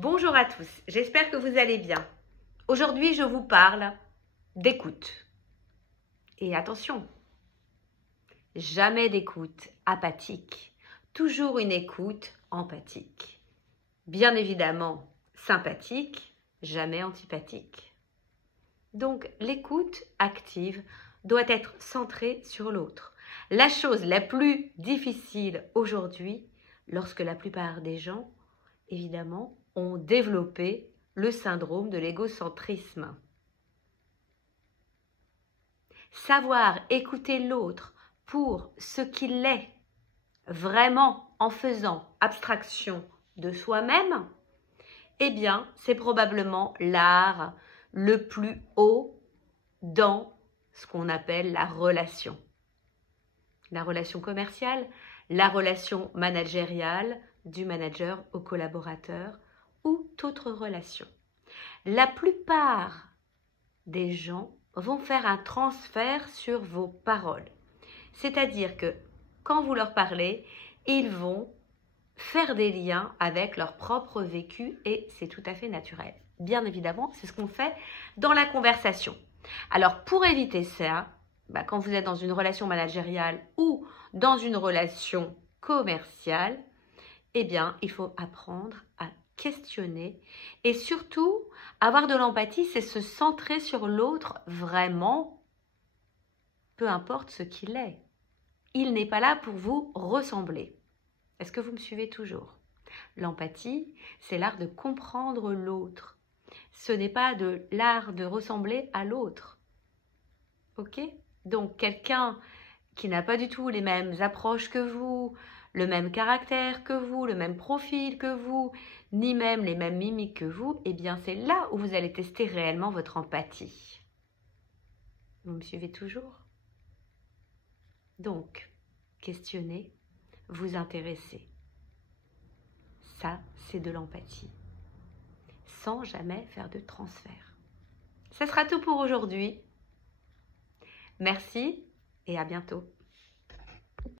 Bonjour à tous, j'espère que vous allez bien. Aujourd'hui, je vous parle d'écoute. Et attention, jamais d'écoute apathique, toujours une écoute empathique. Bien évidemment, sympathique, jamais antipathique. Donc, l'écoute active doit être centrée sur l'autre. La chose la plus difficile aujourd'hui, lorsque la plupart des gens, évidemment, ont développé le syndrome de l'égocentrisme. Savoir écouter l'autre pour ce qu'il est, vraiment en faisant abstraction de soi-même, eh bien, c'est probablement l'art le plus haut dans ce qu'on appelle la relation. La relation commerciale, la relation managériale, du manager au collaborateur ou toute relation. La plupart des gens vont faire un transfert sur vos paroles. C'est-à-dire que quand vous leur parlez, ils vont faire des liens avec leur propre vécu et c'est tout à fait naturel. Bien évidemment, c'est ce qu'on fait dans la conversation. Alors, pour éviter ça, quand vous êtes dans une relation managériale ou dans une relation commerciale, eh bien, il faut apprendre à questionner et surtout avoir de l'empathie, c'est se centrer sur l'autre vraiment, peu importe ce qu'il est. Il n'est pas là pour vous ressembler. Est-ce que vous me suivez toujours? L'empathie, c'est l'art de comprendre l'autre. Ce n'est pas de l'art de ressembler à l'autre. Ok? Donc, quelqu'un qui n'a pas du tout les mêmes approches que vous, le même caractère que vous, le même profil que vous, ni même les mêmes mimiques que vous, eh bien c'est là où vous allez tester réellement votre empathie. Vous me suivez toujours? Donc, questionnez, vous intéressez. Ça, c'est de l'empathie. Sans jamais faire de transfert. Ça sera tout pour aujourd'hui. Merci et à bientôt.